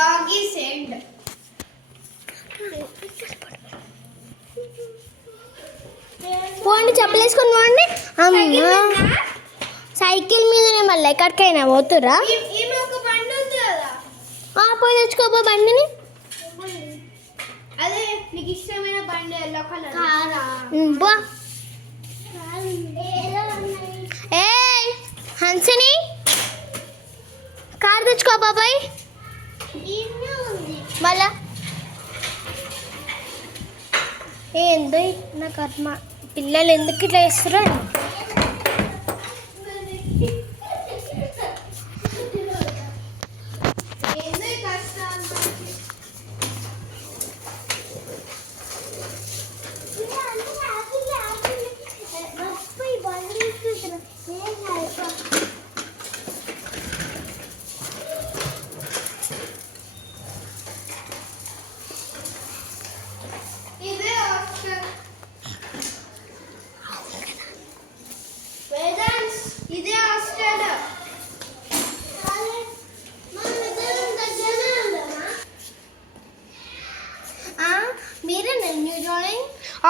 vlog is end. పోండి చెప్పలేసుకొని పోండి. Cycle మీదనే మళ్ళీ ఎక్కడికైనా పోతురా? పోయి తెచ్చుకోబో బండిని. అదే నీకు ఇష్టమైన బండి ఎల్లో కలర్. ఏ హన్సిని కార్ తెచ్చుకో బాబాయ్. మళ్ళా ఏందో నా కర్మ, పిల్లలు ఎందుకు ఇట్లా చేస్తారో.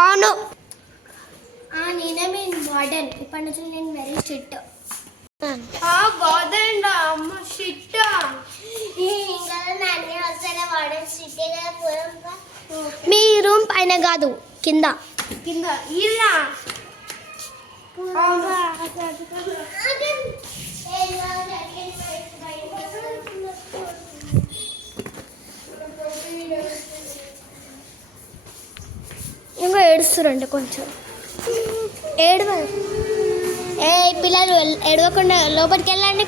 అవును, నేనే మీ వార్డెన్. ఇప్పటి నుంచి నేను వెరీ స్ట్రిక్ట్. అమ్మ స్ట్రిక్ట్. మీ రూమ్ పైన కాదు, కింద కింద ఇలా. ఇంకా ఏడుస్తురండి కొంచెం. ఏడవ ఏ పిల్లలు ఏడవకుండా లోపలికి వెళ్ళండి.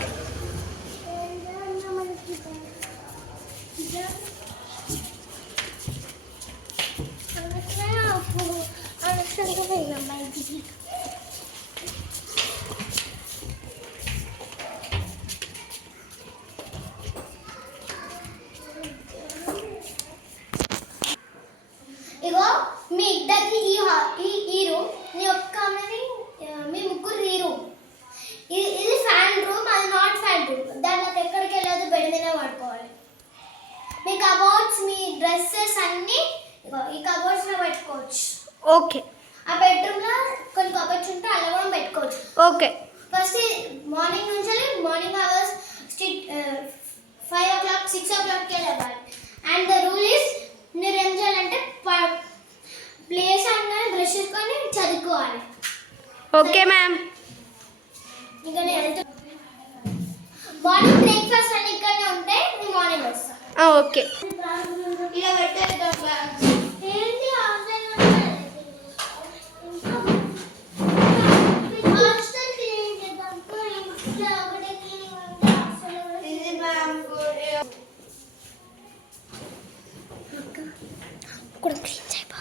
ఇగో మీ ఇద్దరికి ఈ రూమ్, మీ ఒక్క మీ ముగ్గురు ఈ రూమ్. ఇది ఫ్యాన్ రూమ్, అది నాట్ ఫ్యాన్ రూమ్. దానికి ఎక్కడికి వెళ్ళదు, బెడ్ మీద పడుకోవాలి. మీ కబోర్డ్స్, మీ డ్రెస్సెస్ అన్నీ ఈ కబోర్డ్స్ లో పెట్టుకోవచ్చు. ఓకే. ఆ బెడ్రూమ్ లో కొన్ని కబోర్డ్స్ ఉంటే అలా కూడా పెట్టుకోవచ్చు. ఓకే. ఫస్ట్ మార్నింగ్ నుంచి మార్నింగ్ అవర్స్ 5 o'clock 6 o'clock వెళ్ళాలి. అండ్ ద రూల్ ఇస్ మీరు ఏం చేయాలంటే ప్లేస్ అన్న బ్రష్ చేసుకొని చదువుకోవాలి. Okay ma'am. ఇక నేను మార్నింగ్ బ్రేక్ఫాస్ట్ అన్ని ఇక్కడనే ఉంటే నేను మార్నింగ్ వస్తాను. ఓకే. ఇలా పెట్టేద్దాం. ఏంటి హాస్టల్ క్లీనింగ్ చేద్దాం. ఒకటే క్లీనింగ్ అంటే ఇది మ్యామ్ కూడా క్లీన్ చేయబా.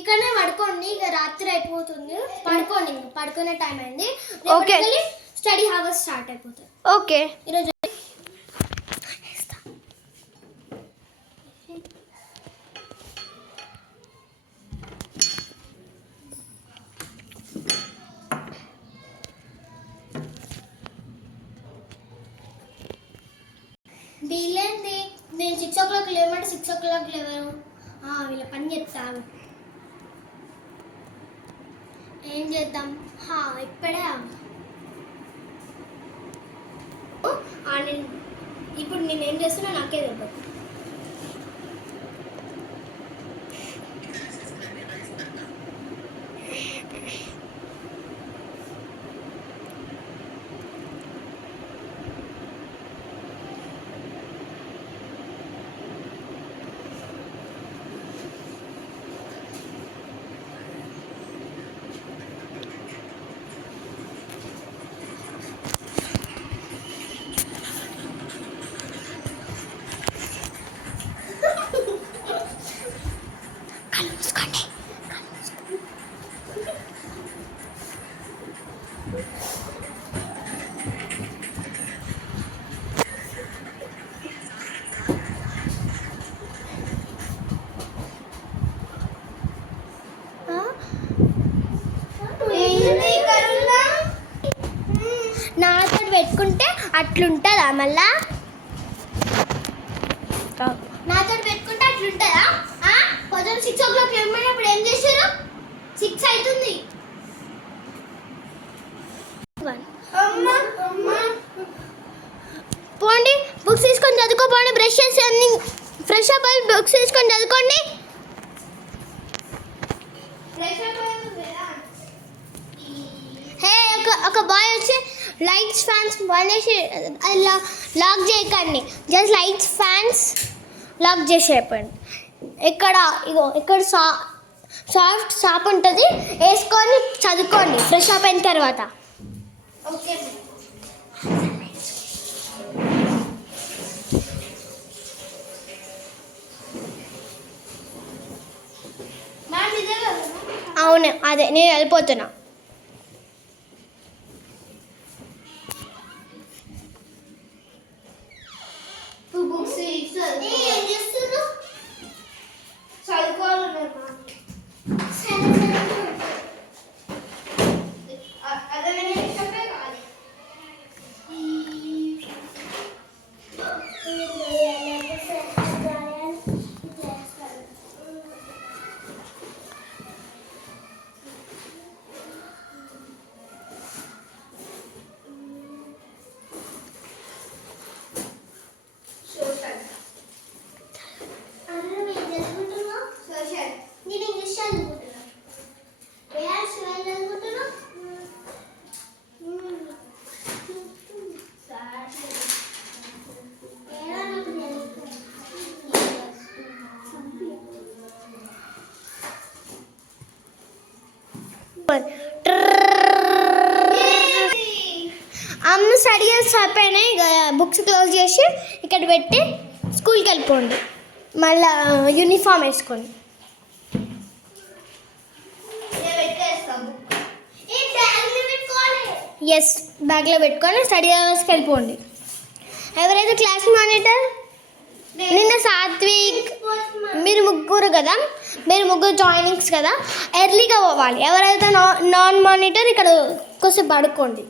ఇక్కడనే పడుకోండి. ఇక రాత్రి అయిపోతుంది, పడుకోండి. పడుకునే టైం అయింది. ఓకే. స్టడీ అవర్స్ స్టార్ట్ అయిపోతుంది. ఓకే. ఈరోజు వీళ్ళేంటి, నేను 6 o'clock లేమంటే 6 o'clock లేవను. వీళ్ళ పని చెప్తాను. ఏం చేద్దాం? ఇప్పుడే ఇప్పుడు నేను ఏం చేస్తున్నా నాకే తెలియదు. పెట్టుకుంటే అట్లుంటుందా మళ్ళా? నాతో పెట్టుకుంటే అట్లుంటుందా? పొద్దున 6 o'clock లేకపోయినప్పుడు ఏం చేశారు? 6 అవుతుంది. పోండి, బుక్స్ తీసుకొని చదువుకోపోండి. బ్రష్ చేసి అన్ని ఫ్రెష్ అప్ అయ్యి బుక్స్ తీసుకొని చదువుకోండి. హే, ఒక బాయ్ వచ్చి లైట్స్ ఫ్యాన్స్ అనేసి లాక్ చేయకండి. జస్ట్ లైట్స్ ఫ్యాన్స్ లాక్ చేసేయకండి. ఇక్కడ సాఫ్ట్ షాప్ ఉంటుంది, వేసుకొని చదువుకోండి ఫ్రెష్ అప్ అయిన తర్వాత. ఓకే అవును, అదే నేను వెళ్ళిపోతున్నా. అమ్మ స్టడీ అయిపోయినాయి, బుక్స్ క్లోజ్ చేసి ఇక్కడ పెట్టి స్కూల్కి వెళ్ళిపోండి. మళ్ళీ యూనిఫామ్ వేసుకోండి. ఎస్, బ్యాగ్లో పెట్టుకొని స్టడీ అవర్స్కి వెళ్ళిపోండి. ఎవరైతే క్లాస్ మానిటర్ నిన్న సాత్విక్, మీరు ముగ్గురు కదా, మీరు ముగ్గురు జాయినింగ్స్ కదా, ఎర్లీగా పోవాలి. ఎవరైతే నాన్ మానిటర్ ఇక్కడ కొంచెం పడుకోండి.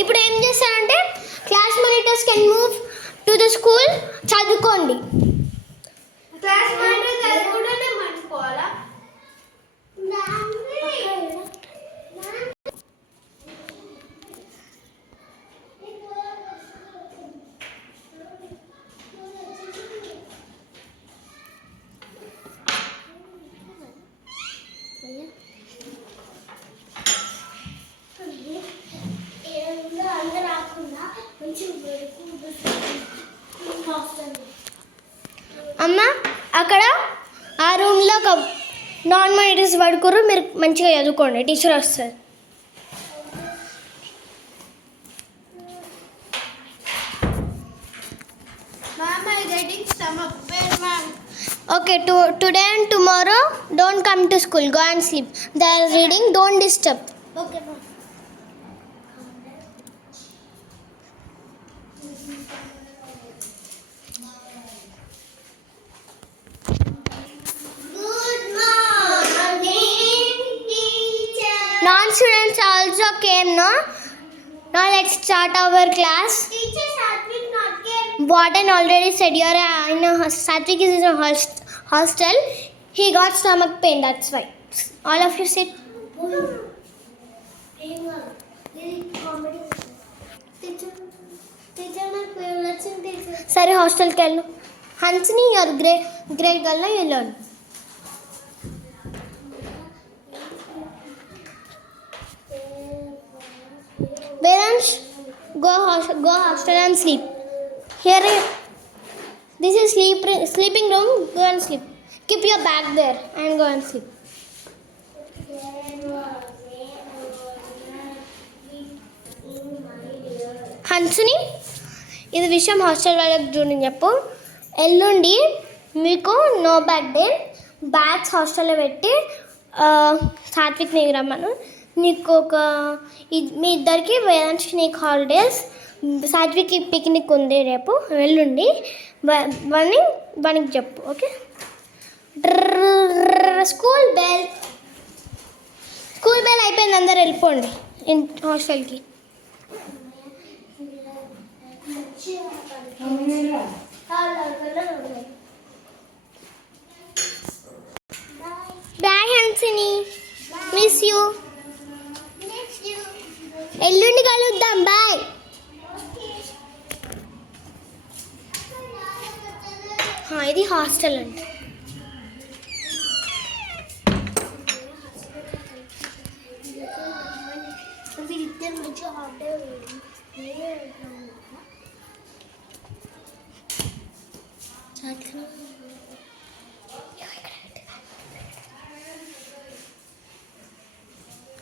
ఇప్పుడు ఏం చేస్తారంటే class monitors can move to the school, చదువుకోండి. క్లాస్ మానిటర్ చదువుకుంటూనే మర్చిపోవాలా? అమ్మ, అక్కడ ఆ రూమ్లో ఒక నాన్ మానిటర్స్ పడుకోరు, మీరు మంచిగా చదువుకోండి, టీచర్ వస్తారు. Okay, today and tomorrow don't come to school, go and sleep. They are reading, don't disturb. Okay, ma'am. Non-students also came, no? Now let's start our class. Teacher Satvik not came. Warden already said Satvik is in a hostel. He got stomach pain, that's why. All of you sit. Sorry, hostel ke lo. Hansini, your grade girl, you learn. Parents, go hostel and sleep. Here, this is sleeping room. Go and sleep. Keep your bag there and go and sleep. Hansuni, ఇది విషయం hostel వాళ్ళకి చూడని చెప్పు. ఎల్లుండి మీకు no bag day, bags హాస్టల్లో పెట్టి సాత్విక్ నీకు రమ్మను. నీకు మీ ఇద్దరికి వేదాంశకి నీకు హాలిడేస్. సాత్విక్కి పిక్నిక్ ఉంది రేపు ఎల్లుండి. వానికి చెప్పు, ఓకే? మన స్కూల్ బెల్ అయిపోయింది, అందరు వెళ్ళిపోండి హాస్టల్కి. Bye Hansini, miss you. ఎల్లుండి కలుద్దాం, బాయ్. ఇది హాస్టల్ అండి.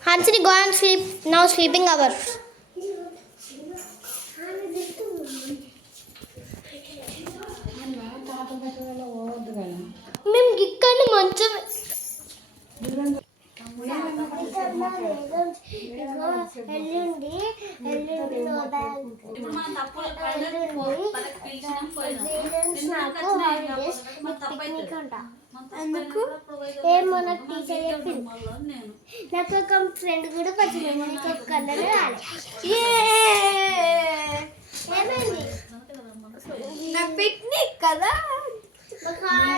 Hansini, go and sleep. Now sleeping hours. మేము ఇక్కడ మంచం అందుకు ఏమో నాకు టీచర్ చెప్పింది. నాకు ఒక ఫ్రెండ్ కూడా వచ్చింది, నీకు ఒక కలర్ రాలి. ఏమైంది? నా పిక్నిక్ కదా,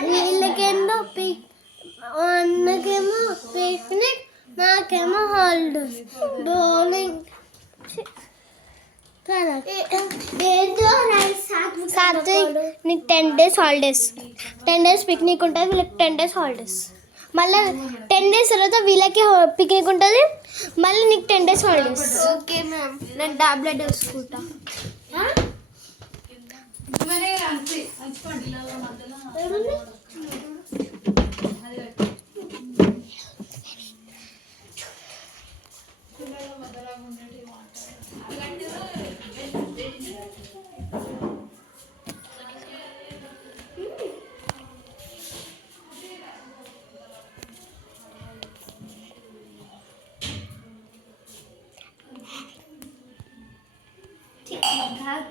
వీళ్ళకేమో అన్నకేమో పిక్నిక్, నాకేమో హాలిడేస్. బౌలింగ్ నీకు 10 days హాలిడేస్, 10 days పిక్నిక్ ఉంటుంది, వీళ్ళకి 10 days హాలిడేస్. మళ్ళీ 10 days తర్వాత వీళ్ళకి పిక్నిక్ ఉంటుంది, మళ్ళీ నీకు 10 days హాలిడేస్. ఓకే మ్యామ్, నేను టాబ్లెట్ వేసుకుంటా.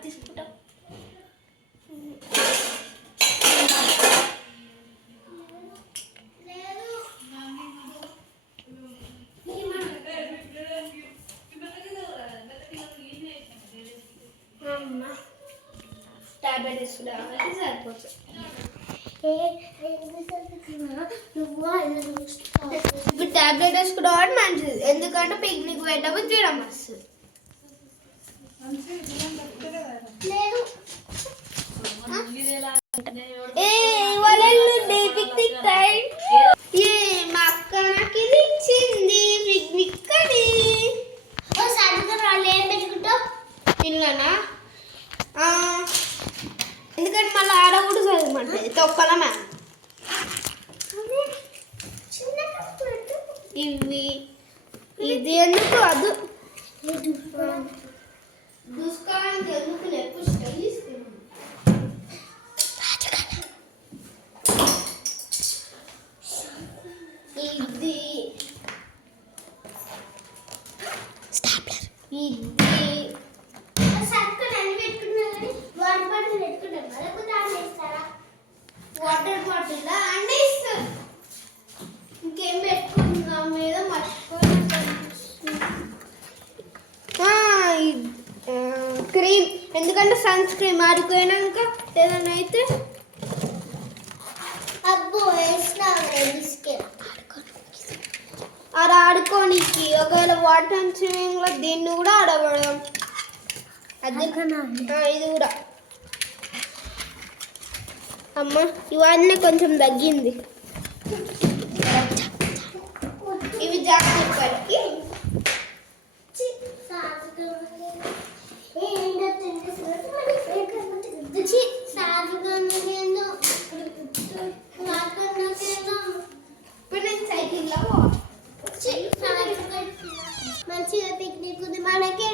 తీసుకుంటా. టాబ్లెట్ వేసుకుంటా సరిపోతుంది. ఇప్పుడు టాబ్లెట్ వేసుకుంటాం మంచిది, ఎందుకంటే పిక్నిక్ పెట్టబోతే జ్వరం వస్తుంది. లేదు పిక్నిక్ టైం. మా అక్క నాకు ఇది ఇచ్చింది పిక్నిక్ అని. వాళ్ళు ఏం పెట్టుకుంటావు పిల్లనా? ఎందుకంటే మళ్ళీ ఆడ కూడా చదవమంటుంది తొక్కల మ్యామ్. ఇవి ఇది ఎందుకు అది చూసుకోవడానికి ఎందుకు ఎక్కువ తీసుకున్నాను. ఇది స్టాప్లర్, ఇది సర్కిల్ అన్ని పెట్టుకున్నా కానీ వాటర్ బాటిల్ పెట్టుకుంటాం కదా, దాన్ని వేస్తారా? వాటర్ బాటిల్ అన్నీ ఇస్తారు. ఇంకేం పెట్టుకుంటున్నాం మీద మర్చిపోయి క్రీమ్, ఎందుకంటే సన్ స్క్రీన్ ఆడిపోయినాక ఏదైనా అయితే అబ్బో వేసినా అది ఆడుకోనికి. ఒకవేళ వాటర్ స్విమ్మింగ్లో దీన్ని కూడా ఆడబడదాం. అది ఇది కూడా అమ్మ ఇవన్నీ కొంచెం తగ్గింది. ఇవి జాగ్రత్తకి మంచిగా పిక్నిక్ ఉంది మనకి.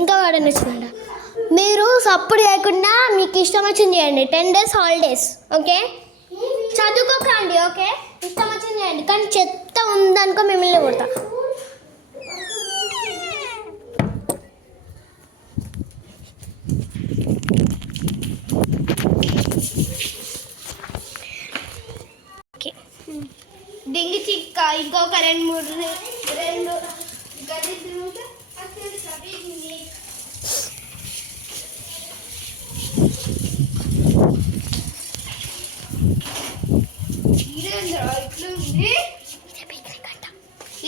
ఇంకా వాడని వచ్చిందంట. మీరు సప్పుడు చేయకుండా మీకు ఇష్టం వచ్చింది చేయండి. 10 days హాలిడేస్, ఓకే? చదువుకోకండి, ఓకే? ఇష్టం వచ్చింది చేయండి, కానీ చెత్త ఉందనుకో మిమ్మల్ని కొడతా. ఇంకొక 2 గది తిరుగుతా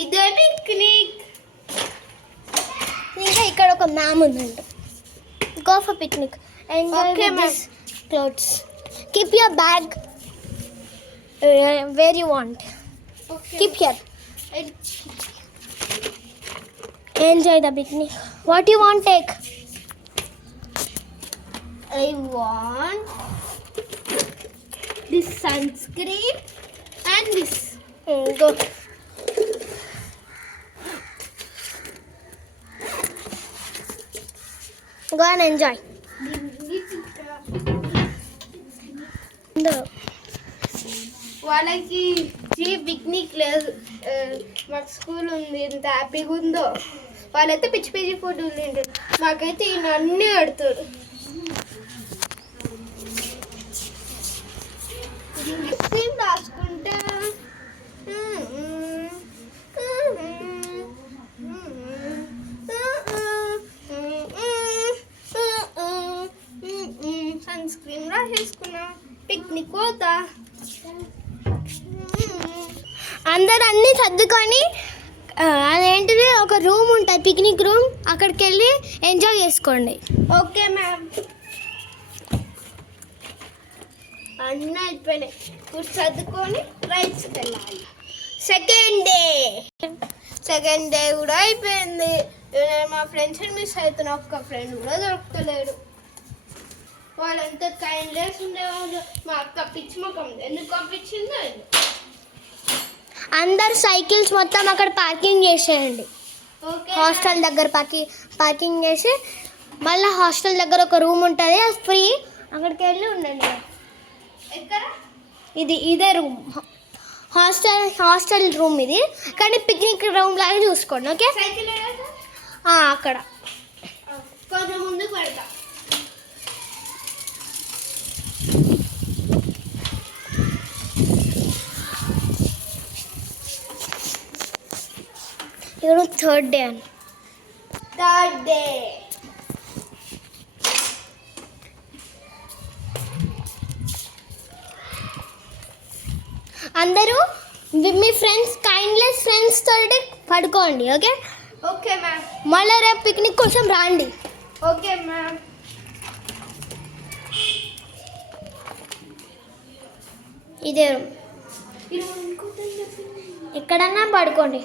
ఇదే పిక్నిక్. ఇంకా ఇక్కడ ఒక మ్యామ్ ఉందండి. Go for picnic. Okay, ma'am. Clothes. Keep your bag where you want. Keep here. Enjoy the picnic. What you want take? I want this sunscreen and this. Go. Go and enjoy. వాళ్ళకి picnic లేదు, మాకు school ఉంది. ఎంత హ్యాపీగా ఉందో. వాళ్ళైతే పిచ్చి పిచ్చి ఫుడ్ ఉంది, మాకైతే ఈయన అన్నీ ఆడుతారు. రాసుకుంటా సన్ స్క్రీన్ రాసేసుకున్నా. పిక్నిక్ పోతా. అందరు అన్నీ సర్దుకొని అదేంటిది ఒక రూమ్ ఉంటుంది, పిక్నిక్ రూమ్. అక్కడికి వెళ్ళి ఎంజాయ్ చేసుకోండి. Okay ma'am. అన్నీ అయిపోయినాయి. ఇప్పుడు సర్దుకొని రైట్స్కి వెళ్ళాలి. సెకండ్ డే కూడా అయిపోయింది. నేను మా ఫ్రెండ్స్ని మిస్ అవుతున్నా. ఒక్క ఫ్రెండ్ కూడా దొరకలేడు. వాళ్ళంతా కైండ్లెస్ ఉండేవాళ్ళు. మా అక్క పిచ్చి ముఖం ఎందుకు పంపించిందో. అందరు సైకిల్స్ మొత్తం అక్కడ పార్కింగ్ చేసేయండి. ఓకే హాస్టల్ దగ్గర పార్కింగ్ చేసి మళ్ళీ హాస్టల్ దగ్గర ఒక రూమ్ ఉంటుంది, అది ఫ్రీ. అక్కడికి వెళ్ళి ఉండండి. ఎక్కడ? ఇదే రూమ్, హాస్టల్ రూమ్ ఇది. కానీ పిక్నిక్ రూమ్ లాగా చూసుకోండి. ఓకే, సైకిల్ అక్కడ కొంచెం ముందుకు పెడతా. ఇప్పుడు థర్డ్ డే అని. థర్డ్ డే అందరూ మీ ఫ్రెండ్స్, కైండ్లెస్ ఫ్రెండ్స్ తోటి పడుకోండి. Okay, okay ma'am. మళ్ళీ రేపు పిక్నిక్ కోసం రాండి. Okay ma'am. ఇదే రూమ్. ఎక్కడన్నా పడుకోండి.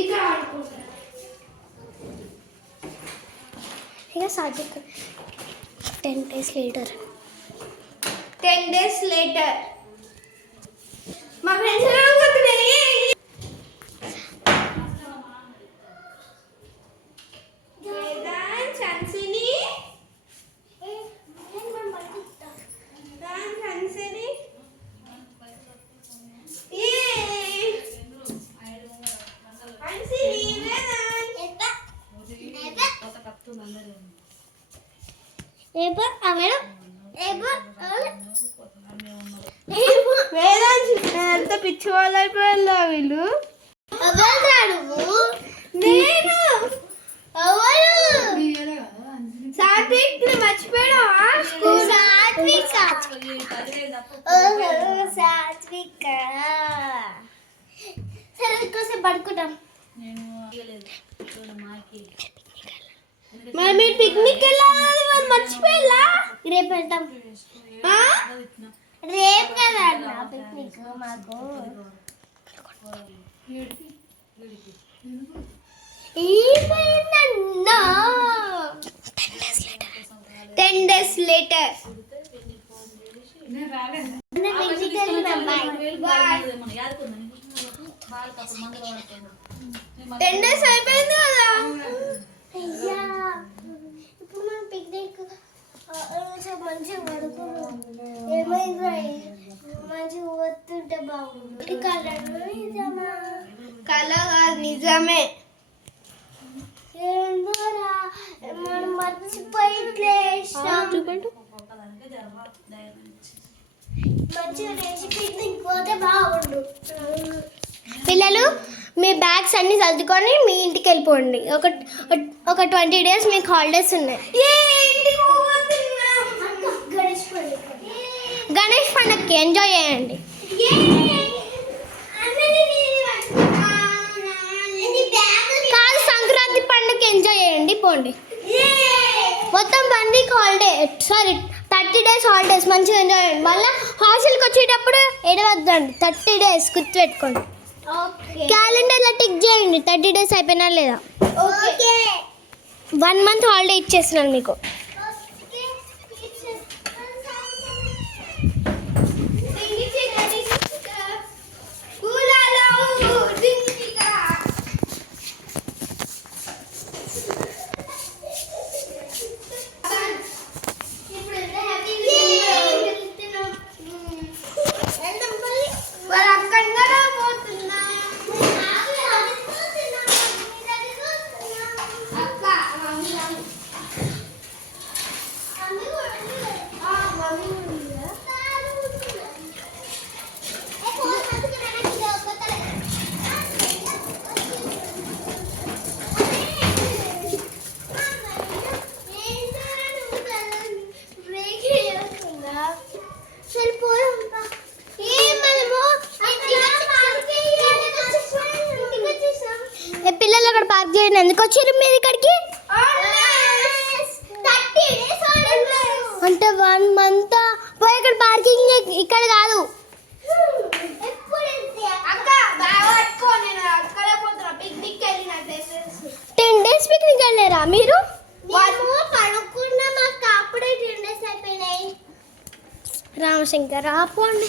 ఇక్కడ అనుకుంటా. ఇక సాధ్యం. 10 days later. 10 days later. మా ఫ్రెండ్స్ అనుకుంటున్నాయి. ఎంత పిచ్చి వాళ్ళు అయిపోయారు వీళ్ళు. నేను సాత్విక్ మర్చిపోయావా? సాత్విక్ సరే ఇంకోసేపు పడుకుంటాం. మరి మీరు పిక్నిక్ వెళ్ళాలి, వాళ్ళు మర్చిపోయాలా? రేపు వెళ్తాం. రేపు కదా అన్న పిక్నిక్ మాకు. ఏమైందన్నా? 10 days later. 10 days అయిపోయింది కదా. అయ్యా, ఇప్పుడు మనం పిక్నిక్ మంచిగా పడుకున్నాం. ఏమైంది? మంచిగా వస్తుంటే బాగుంది. కళ కాదు, నిజమే. ఏందోరా, మనం మర్చిపోయి మంచిగా లేచి పిక్నిక్ పోతే బాగుండు. పిల్లలు మీ బ్యాగ్స్ అన్ని సర్దుకొని మీ ఇంటికి వెళ్ళిపోండి. ఒక 20 days మీకు హాలిడేస్ ఉన్నాయి. గణేష్ పండుగకి ఎంజాయ్ చేయండి. కాదు, సంక్రాంతి పండుగకి ఎంజాయ్ చేయండి, పోండి. మొత్తం 1 week holiday, sorry 30 days holidays, మంచిగా ఎంజాయ్ చేయండి. మళ్ళీ హాస్టల్కి వచ్చేటప్పుడు ఏడవద్దండి. 30 days గుర్తుపెట్టుకోండి. క్యాలెండర్లో టిక్ చేయండి 30 days అయిపోయినా లేదా. 1 month హాలిడే ఇచ్చేస్తున్నాను మీకు. పిల్లలు అక్కడ పార్క్ చేయండి. ఎందుకు వచ్చారు మీరు ఇక్కడికి? అంటే 1 month పోయి అక్కడ పార్కింగ్, ఇక్కడ కాదు. 10 days పిక్నిక్ వెళ్ళారా మీరు? రామశంకర్ ఆపోండి.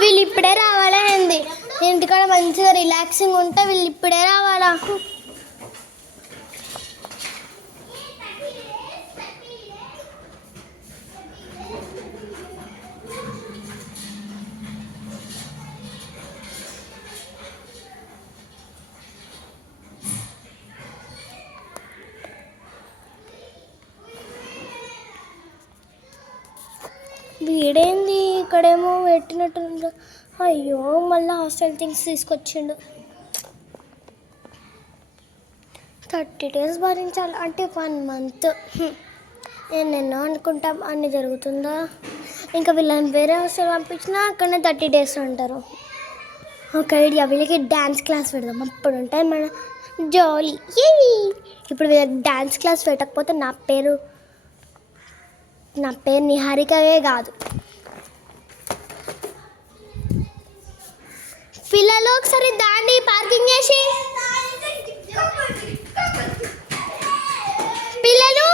వీళ్ళు ఇప్పుడే రావాలా ఏంది? ఇంటికాడ మంచిగా రిలాక్సింగ్ ఉంటే వీళ్ళు ఇప్పుడే రావాలా? వీడేంది ఇక్కడేమో పెట్టినట్టు. అయ్యో, మళ్ళీ హాస్టల్ థింగ్స్ తీసుకొచ్చిండు. 30 days భరించాలి అంటే 1 month. ఎన్నెన్నో అనుకుంటాం, అన్ని జరుగుతుందా? ఇంకా వీళ్ళని వేరే హాస్టల్ పంపించినా అక్కడనే 30 days ఉంటారు. ఒక ఐడియా, వీళ్ళకి డ్యాన్స్ క్లాస్ పెడదాం, అప్పుడు ఉంటాయి మన జాలీ. ఇప్పుడు వీళ్ళకి డ్యాన్స్ క్లాస్ పెట్టకపోతే నా పేరు నిహారికయే కాదు. పిల్లలు ఒకసారి దాండి పార్కింగ్ చేసి. పిల్లలు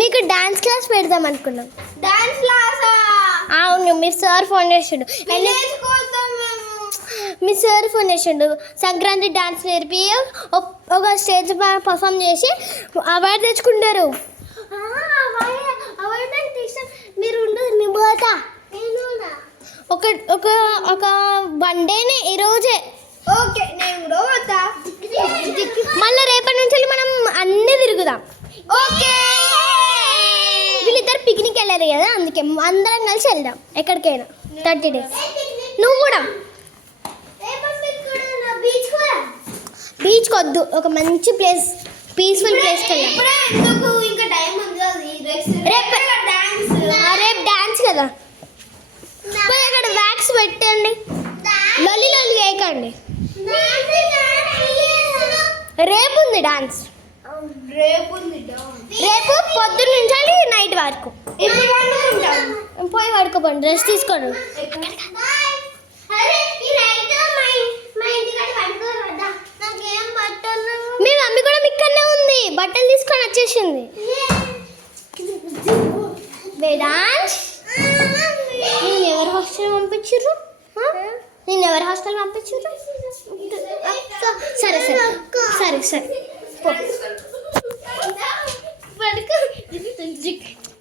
మీకు డాన్స్ క్లాస్ పెడదాం అనుకున్నాం. Dance class? అవును, మీ సార్ ఫోన్ చేసిండు. మీ సార్ ఫోన్ చేసిండు, సంక్రాంతి డాన్స్ నేర్పి ఒక స్టేజ్ పర్ఫామ్ చేసి అవార్డు తెచ్చుకుంటారు. మీరు ఉండదు, పోతా. ఒక 1 day ఈరోజే. ఓకే, నేను కూడా పోతా. మళ్ళీ రేపటి నుంచి మనం అన్నీ తిరుగుదాం. ఓకే. వీళ్ళిద్దరు పిక్నిక్ వెళ్ళారు కదా, అందుకే అందరం కలిసి వెళ్దాం ఎక్కడికైనా 30 days. నువ్వు కూడా బీచ్కి వద్దు, ఒక మంచి ప్లేస్, పీస్ఫుల్ ప్లేస్కి వెళ్దాం. రేపు డాన్స్ కదా, పోయి అక్కడ వ్యాక్స్ పెట్టండి. లొల్లి వేయకండి. రేపు ఉంది డాన్స్. రేపు పొద్దున్న నుంచి నైట్ వరకు. పోయి పడుకోపోండి, రెస్ట్ తీసుకోండి. మీ మమ్మీ కూడా ఇక్కడనే ఉంది, బట్టలు తీసుకొని వచ్చేసింది. వేదాంశ్, నేను ఎవరు హాస్టల్ పంపించారు? సరే సరే సరే సరే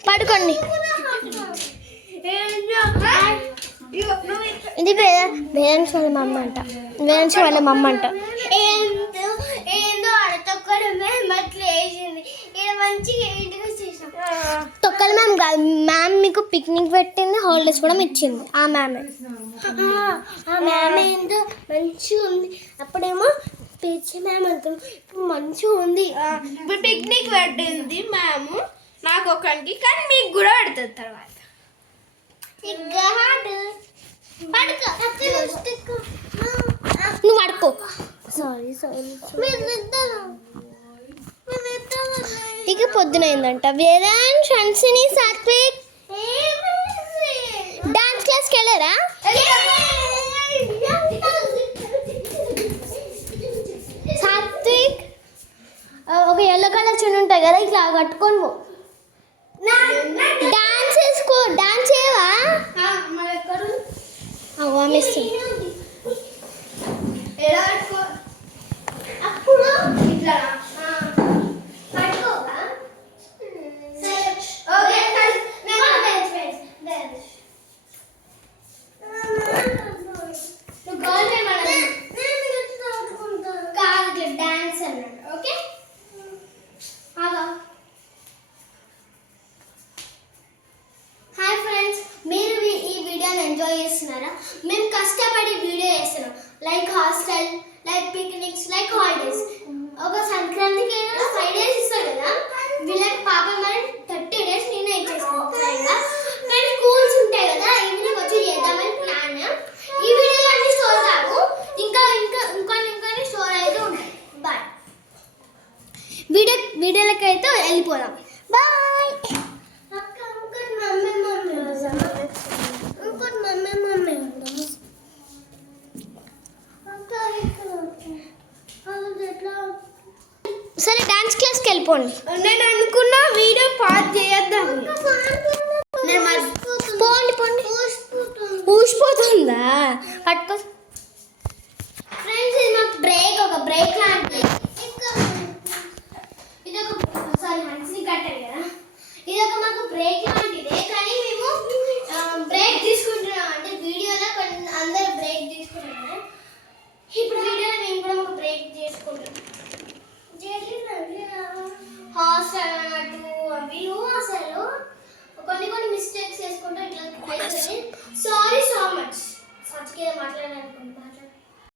పడుకోండి. ఇది వేదాంశ్ వాళ్ళ మమ్మ అంట. తొక్కలు మేము కాదు, మ్యామ్ మీకు పిక్నిక్ పెట్టింది, హాలిడేస్ కూడా ఇచ్చింది ఆ మ్యామే. ఆ మ్యామ్ ఏందో మంచిగా ఉంది. అప్పుడేమో పిచ్చి మ్యామ్ అంటాం, ఇప్పుడు మంచిగా ఉంది. ఇప్పుడు పిక్నిక్ పెట్టింది మ్యామ్ నాకు ఒకరికి, కానీ మీకు కూడా పెడుతుంది తర్వాత. నువ్వు పడుకో. సారీ ఇక పొద్దునైందంట. వేదాన్, షన్సిని, సాత్విక్ డాన్స్ క్లాస్కి వెళ్ళారా? సాత్విక్ ఒక ఎల్లో కలర్ చున్నీ ఉంటాయి కదా, ఇట్లా కట్టుకొని పో. డాన్స్ వేసుకో. డాన్స్ చేయవా? మిస్తుంది. ఎలా పెట్టుకో అప్పుడు ఇట్లా. పట్టుకోవా? ఓకే నువ్వు గర్ల్ ఫ్రెండ్ కాదు, డాన్స్ అన్నాడు. ఓకే హాయ్ ఫ్రెండ్స్, మీరు ఈ వీడియోని ఎంజాయ్ చేస్తున్నారా? మేము కష్టపడి వీడియో చేస్తున్నాం, like hostel, like picnics, like holidays. ఒక సంక్రాంతికి 5 days ఇస్తారు కదా, వీళ్ళకి పాపం మరి 30 days నేనే ఇచ్చేస్తాను కదా. కానీ స్కూల్స్ ఉంటాయి కదా, ఈవినింగ్ వచ్చి చేద్దామని ప్లాన్. ఈ వీడియోలో అన్ని స్టోర్ కాదు, ఇంకా స్టోర్ అయితే ఉంటాయి. బాయ్. వీడియోలకైతే వెళ్ళిపోదాం. బాయ్. అక్క ఇంకోటి మమ్మీ సరే డాన్స్ క్లాస్కి వెళ్ళిపోండి. నేను అనుకున్న వీడియో పాజ్ చేయొద్దాం. పోండి పోండి. ఊసిపోతుందా? పట్టుకో. ఫ్రెండ్స్, ఇది మాకు బ్రేక్, ఒక బ్రేక్.